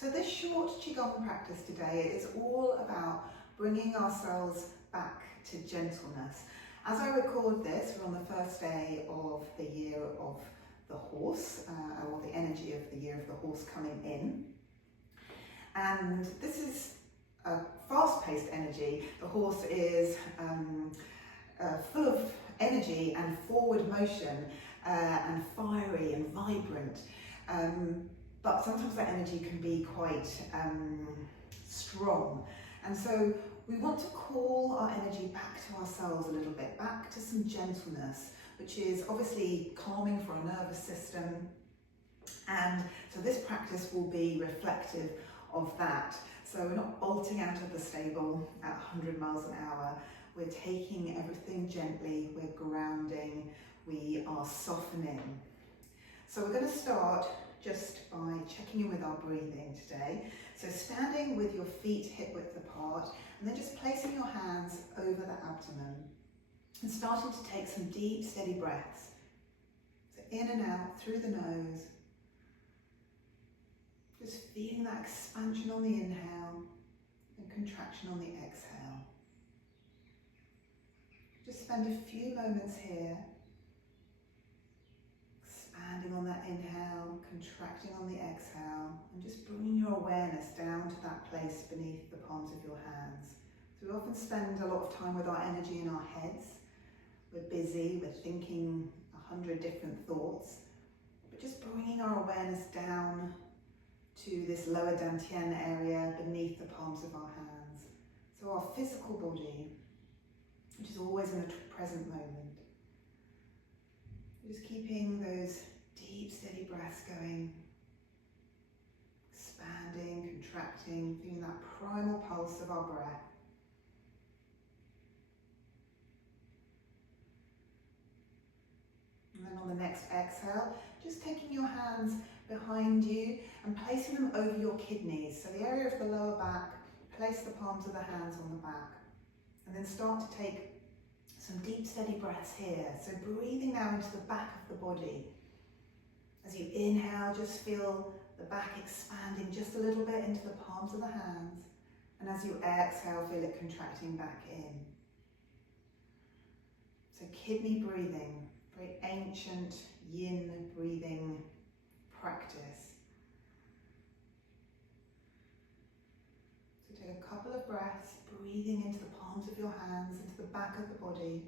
So this short Qigong practice today is all about bringing ourselves back to gentleness. As I record this, we're on the first day of the year of the horse, or the energy of the year of the horse coming in. And this is a fast-paced energy. The horse is full of energy and forward motion and fiery and vibrant. But sometimes that energy can be quite strong. And so we want to call our energy back to ourselves a little bit, back to some gentleness, which is obviously calming for our nervous system. And so this practice will be reflective of that. So we're not bolting out of the stable at 100 miles an hour. We're taking everything gently, we're grounding, we are softening. So we're going to start just by checking in with our breathing today. So standing with your feet hip width apart, and then just placing your hands over the abdomen and starting to take some deep, steady breaths. So in and out through the nose. Just feeling that expansion on the inhale and contraction on the exhale. Just spend a few moments here, expanding on that inhale, contracting on the exhale, and just bringing your awareness down to that place beneath the palms of your hands. So we often spend a lot of time with our energy in our heads. We're busy, we're thinking 100 different thoughts, but just bringing our awareness down to this lower dantian area beneath the palms of our hands. So our physical body, which is always in the present moment. Just keeping those deep, steady breaths going, expanding, contracting, feeling that primal pulse of our breath. And then on the next exhale, just taking your hands behind you and placing them over your kidneys. So the area of the lower back, place the palms of the hands on the back. And then start to take some deep, steady breaths here. So breathing now into the back of the body. As you inhale, just feel the back expanding just a little bit into the palms of the hands. And as you exhale, feel it contracting back in. So kidney breathing, very ancient yin breathing practice. So take a couple of breaths, breathing into the palms of your hands, into the back of the body.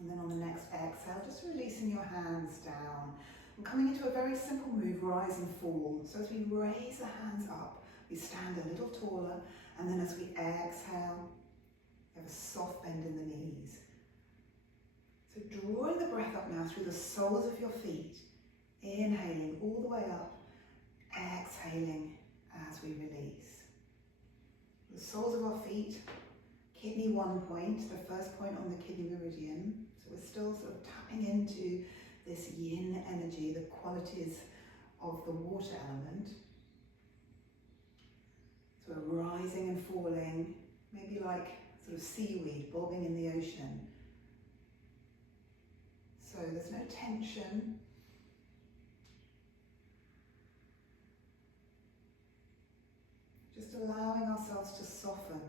And then on the next exhale, just releasing your hands down and coming into a very simple move, rise and fall. So as we raise the hands up, we stand a little taller, and then as we exhale, we have a soft bend in the knees. So drawing the breath up now through the soles of your feet, inhaling all the way up, exhaling as we release. The soles of our feet, kidney 1 point, the first point on the kidney meridian. So we're still sort of tapping into this yin energy, the qualities of the water element. So we're rising and falling, maybe like sort of seaweed bobbing in the ocean. So there's no tension. Just allowing ourselves to soften.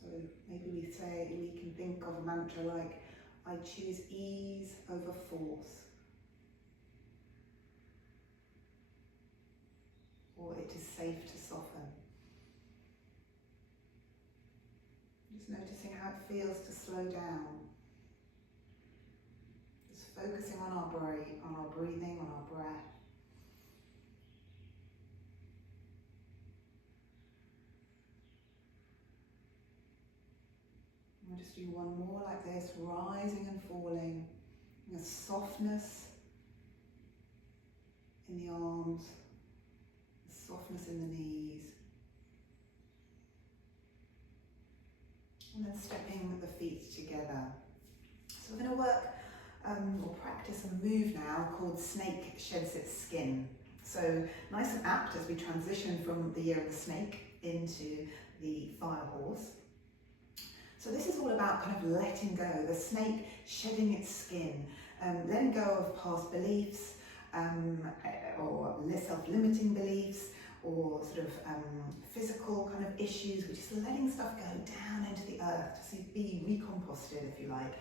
So maybe we can think of a mantra like, I choose ease over force. Or it is safe to soften. Just noticing how it feels to slow down. Just focusing on our breathing, on our breath. And we'll just do one more like this, rising and falling. And a softness in the arms. Softness in the knees, and then stepping the feet together. So we're going to work or practice a move now called snake sheds its skin. So nice and apt as we transition from the year of the snake into the fire horse. So this is all about kind of letting go, the snake shedding its skin, letting go of past beliefs, or self-limiting beliefs, or sort of physical kind of issues, which is letting stuff go down into the earth to be recomposted, if you like.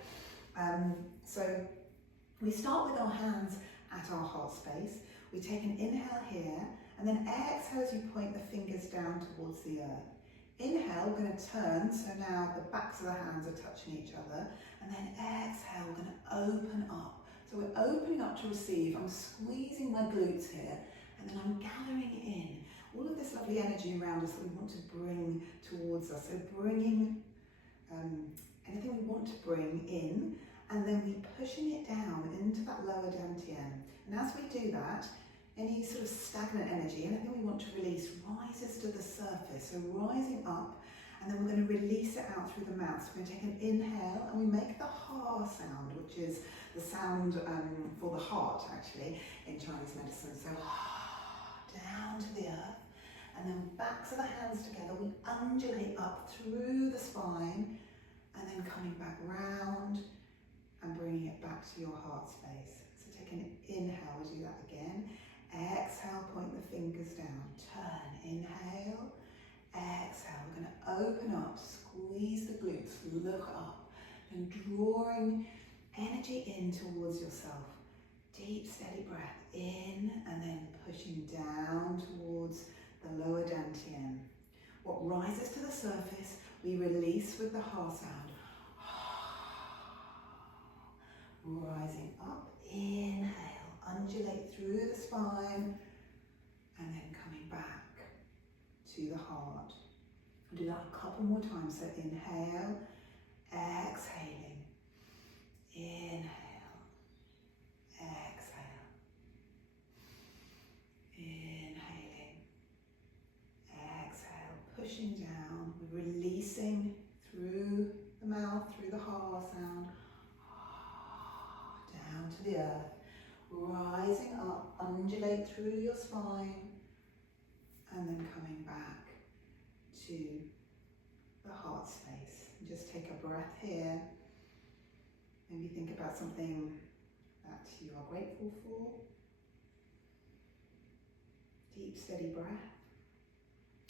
So we start with our hands at our heart space. We take an inhale here, and then exhale as you point the fingers down towards the earth. Inhale, we're going to turn, so now the backs of the hands are touching each other, and then exhale, we're going to open up. So we're opening up to receive. I'm squeezing my glutes here, and then I'm gathering in all of this lovely energy around us that we want to bring towards us. So bringing anything we want to bring in, and then we pushing it down into that lower dantian. And as we do that, any sort of stagnant energy, anything we want to release, rises to the surface. So rising up, and then we're going to release it out through the mouth. So we're going to take an inhale, and we make the ha sound, which is the sound for the heart, actually, in Chinese medicine. So down to the earth, and then backs of the hands together, we undulate up through the spine, and then coming back round and bringing it back to your heart space. So take an inhale, we do that again. Exhale, point the fingers down, turn, inhale, exhale. We're going to open up, squeeze the glutes, look up, and drawing energy in towards yourself. Deep, steady breath in, and then pushing down towards the lower dantian. What rises to the surface, we release with the ha sound. Rising up, inhale, undulate through the spine, and then coming back to the heart. We'll do that a couple more times. So inhale, exhaling, inhale, exhale, inhaling, exhale, pushing down, we're releasing through the mouth, through the ha sound, down to the earth, rising up, undulate through your spine, and then coming back to the heart space. And just take a breath here. Maybe think about something that you are grateful for. Deep, steady breath.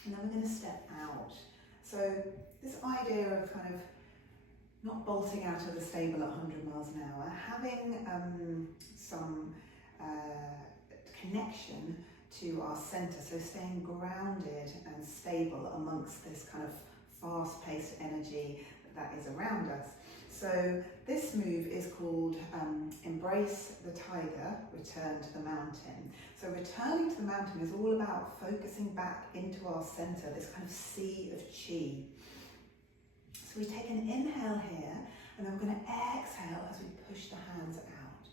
And then we're going to step out. So this idea of kind of not bolting out of the stable at 100 miles an hour, having some connection to our centre, so staying grounded and stable amongst this kind of fast-paced energy that is around us. So this move is called Embrace the Tiger, Return to the Mountain. So returning to the mountain is all about focusing back into our centre, this kind of sea of chi. So we take an inhale here, and then we're going to exhale as we push the hands out.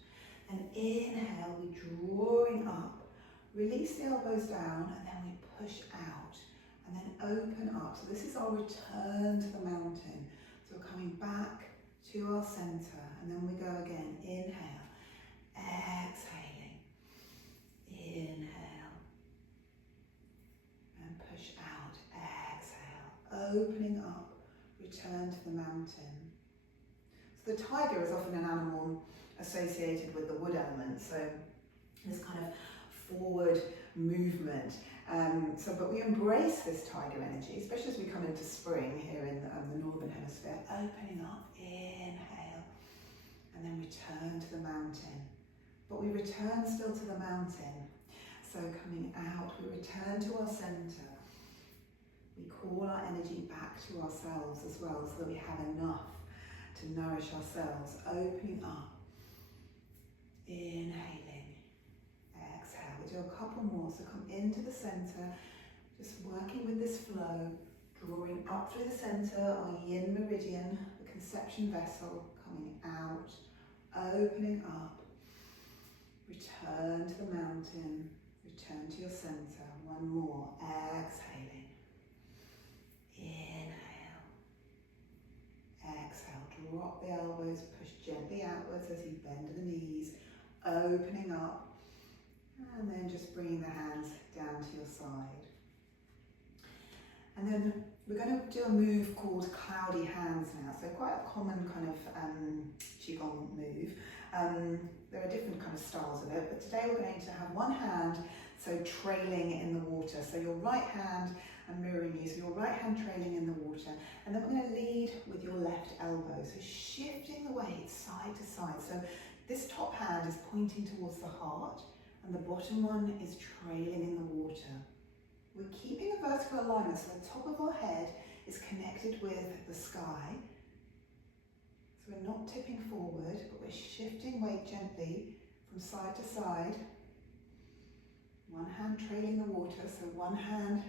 And inhale, we're drawing up, release the elbows down, and then we push out, and then open up. So this is our return to the mountain. So we're coming back to our centre, and then we go again. Inhale, exhaling, inhale, and push out, exhale, opening up, return to the mountain. So the tiger is often an animal associated with the wood element, so this kind of forward movement. But we embrace this tiger energy, especially as we come into spring here in the northern hemisphere, opening up, inhale, and then return to the mountain. But we return still to the mountain. So coming out, we return to our centre. We call our energy back to ourselves as well, so that we have enough to nourish ourselves. Opening up, inhaling, exhale. We do a couple more, so come into the centre, just working with this flow, drawing up through the centre, our yin meridian, the conception vessel, coming out, opening up, return to the mountain, return to your centre. One more, exhaling, inhale, exhale, drop the elbows, push gently outwards as you bend the knees, opening up, and then just bringing the hands down to your side. And then We're going to do a move called cloudy hands now, so quite a common kind of Qigong move. There are different kind of styles of it, but today we're going to have one hand so trailing in the water. So your right hand, I'm mirroring you, so your right hand trailing in the water, and then we're going to lead with your left elbow, so shifting the weight side to side. So this top hand is pointing towards the heart, and the bottom one is trailing in the water. We're keeping a vertical alignment, so the top of our head is connected with the sky. So we're not tipping forward, but we're shifting weight gently from side to side. One hand trailing the water, so one hand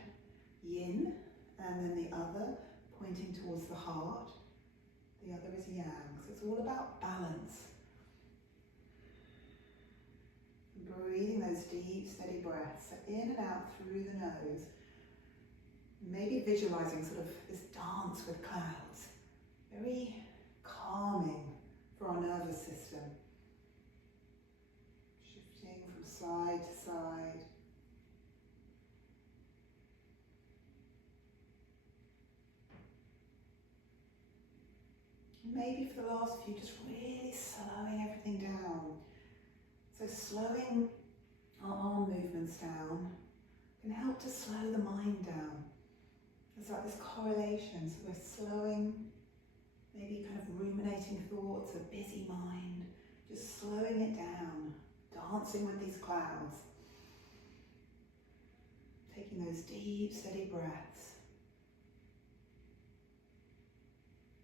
yin, and then the other pointing towards the heart. The other is yang, so it's all about balance. Breathing those deep, steady breaths, so in and out through the nose. Maybe visualizing sort of this dance with clouds. Very calming for our nervous system. Shifting from side to side. Maybe for the last few, just really slowing everything down. So slowing our arm movements down can help to slow the mind down. There's like this correlation, so we're slowing, maybe kind of ruminating thoughts, a busy mind, just slowing it down, dancing with these clouds. Taking those deep, steady breaths.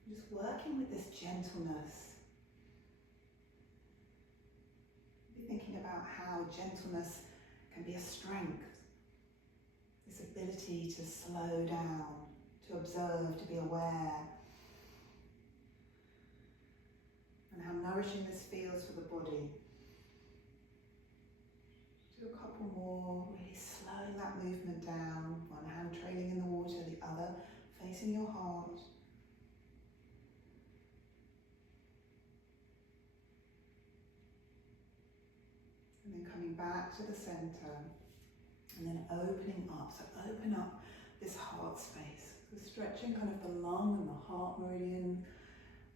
Just working with this gentleness. Thinking about how gentleness can be a strength, this ability to slow down, to observe, to be aware, and how nourishing this feels for the body. Do a couple more, really slowing that movement down, one hand trailing in the water, the other facing your heart. And then coming back to the center, and then opening up. So open up this heart space. So stretching kind of the lung and the heart meridian,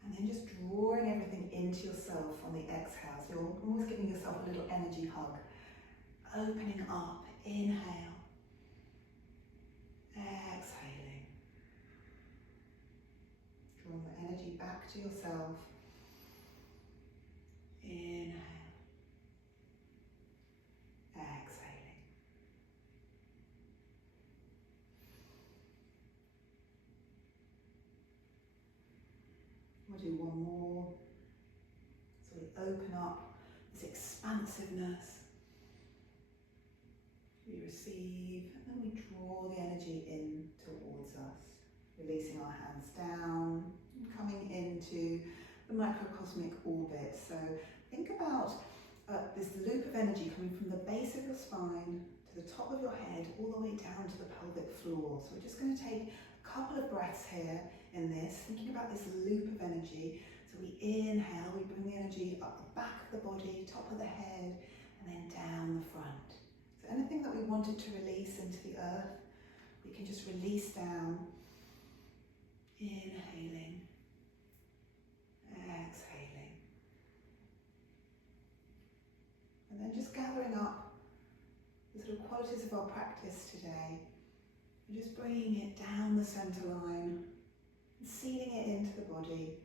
and then just drawing everything into yourself on the exhale. So you're almost giving yourself a little energy hug. Opening up, inhale, exhaling. Draw the energy back to yourself. Inhale. Exhaling. We'll do one more. So we open up this expansiveness. We receive, and then we draw the energy in towards us. Releasing our hands down, and coming into the microcosmic orbit. So think about this loop of energy coming from the base of your spine to the top of your head, all the way down to the pelvic floor. So we're just going to take a couple of breaths here in this, thinking about this loop of energy. So we inhale, we bring the energy up the back of the body, top of the head, and then down the front. So anything that we wanted to release into the earth, we can just release down. Inhaling, exhaling. And then just gathering up the sort of qualities of our practice today, and just bringing it down the center line, and sealing it into the body.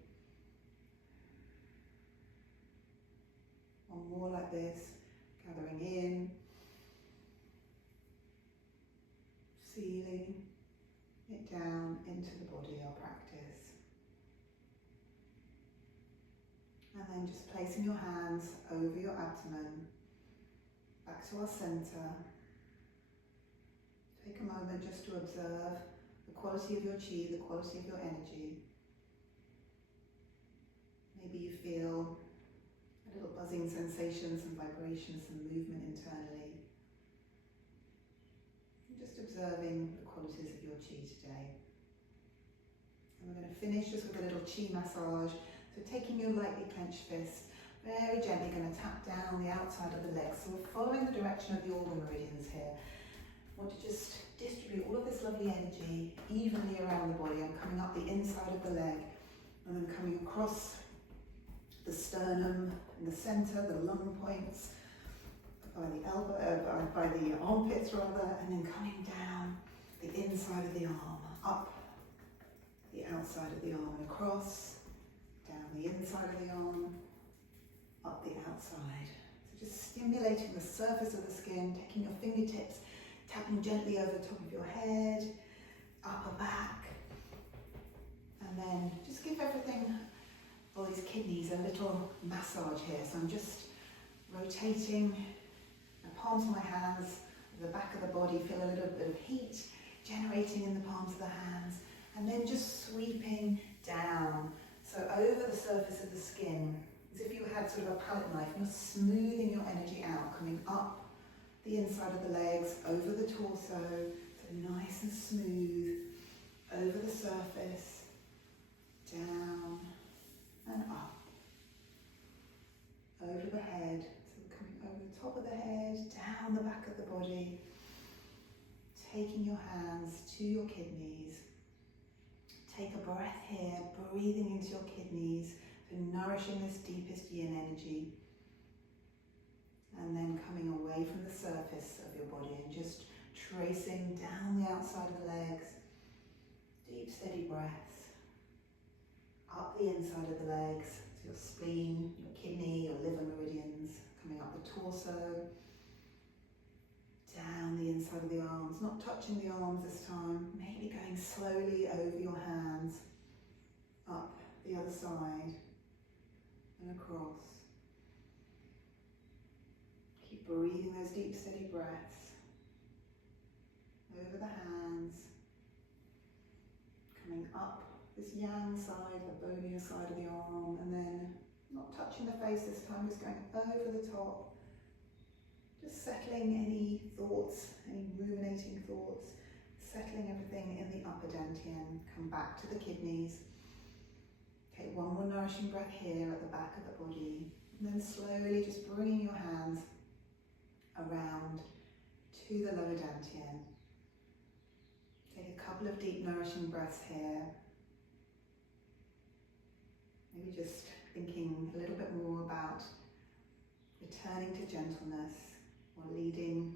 One more like this, gathering in, sealing it down into the body, our practice. And then just placing your hands over your abdomen, back to our center. Take a moment just to observe the quality of your chi, the quality of your energy. Maybe you feel a little buzzing sensation, some vibration, some movement internally. And just observing the qualities of your chi today. And we're going to finish just with a little chi massage. So taking your lightly clenched fist, very gently going to tap down the outside of the legs. So we're following the direction of the organ meridians here. I want to just distribute all of this lovely energy evenly around the body. I'm coming up the inside of the leg and then coming across the sternum in the center, the lung points, by the elbow, by the armpits rather, and then coming down the inside of the arm, up the outside of the arm and across, down the inside of the arm, up the outside. So just stimulating the surface of the skin, taking your fingertips, tapping gently over the top of your head, upper back, and then just give everything, all these kidneys, a little massage here. So I'm just rotating the palms of my hands, the back of the body, feel a little bit of heat generating in the palms of the hands, and then just sweeping down. So over the surface of the skin, as if you had sort of a palette knife, and you're smoothing your energy out, coming up the inside of the legs, over the torso, so nice and smooth, over the surface, down and up, over the head, so coming over the top of the head, down the back of the body, taking your hands to your kidneys. Take a breath here, breathing into your kidneys, so nourishing this deepest yin energy. And then coming away from the surface of your body and just tracing down the outside of the legs. Deep, steady breaths. Up the inside of the legs, so your spleen, your kidney, your liver meridians, coming up the torso. Down the inside of the arms, not touching the arms this time, maybe going slowly over your hands, up the other side and across. Keep breathing those deep, steady breaths over the hands, coming up this yang side, the bonier side of the arm, and then not touching the face this time, just going over the top. Just settling any thoughts, any ruminating thoughts, settling everything in the upper dantian. Come back to the kidneys. Take one more nourishing breath here at the back of the body. And then slowly just bringing your hands around to the lower dantian. Take a couple of deep nourishing breaths here. Maybe just thinking a little bit more about returning to gentleness, or leading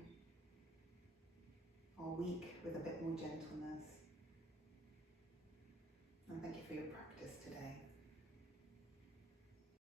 our week with a bit more gentleness. And thank you for your practice.